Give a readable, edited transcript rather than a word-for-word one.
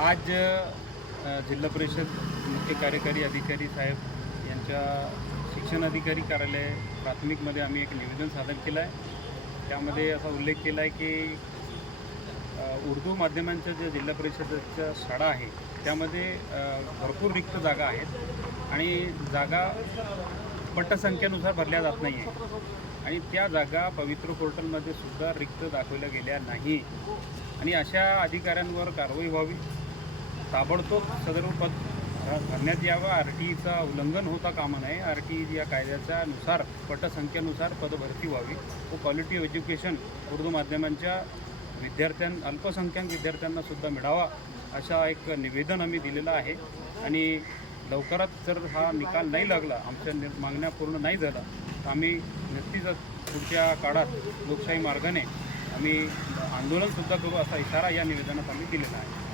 आज जिल्हा परिषद मुख्य कार्यकारी अधिकारी साहेब यांच्या शिक्षण अधिकारी कार्यालय प्राथमिकमध्ये आम्ही एक निवेदन सादर केलं आहे। त्यामध्ये असा उल्लेख केला आहे की उर्दू माध्यमांच्या ज्या जिल्हा परिषदेच्या शाळा आहे त्यामध्ये भरपूर रिक्त जागा आहेत आणि जागा पटसंख्येनुसार भरल्या जात नाही आहे आणि त्या जागा पवित्र पोर्टलमध्ये सुद्धा रिक्त दाखवल्या गेल्या नाही आणि अशा अधिकाऱ्यांवर कारवाई व्हावी, ताबडतोब सदर पद भरण्यात यावं। RTIचा उल्लंघन होता कामा नये। RTI या कायद्याच्या नुसार पटसंख्येनुसार पदभरती व्हावी व क्वालिटी ऑफ एज्युकेशन उर्दू माध्यमांच्या अल्पसंख्याक विद्यार्थ्यांना सुद्धा मिळावा अशा एक निवेदन आम्ही दिलेलं आहे आणि लवकरात जर हा निकाल नाही लागला, आमच्या मागण्या पूर्ण नाही झाला तर आम्ही नक्कीच पुढच्या काळात लोकशाही मार्गाने आम्ही आंदोलनसुद्धा करू असा इशारा या निवेदनात आम्ही दिलेला आहे।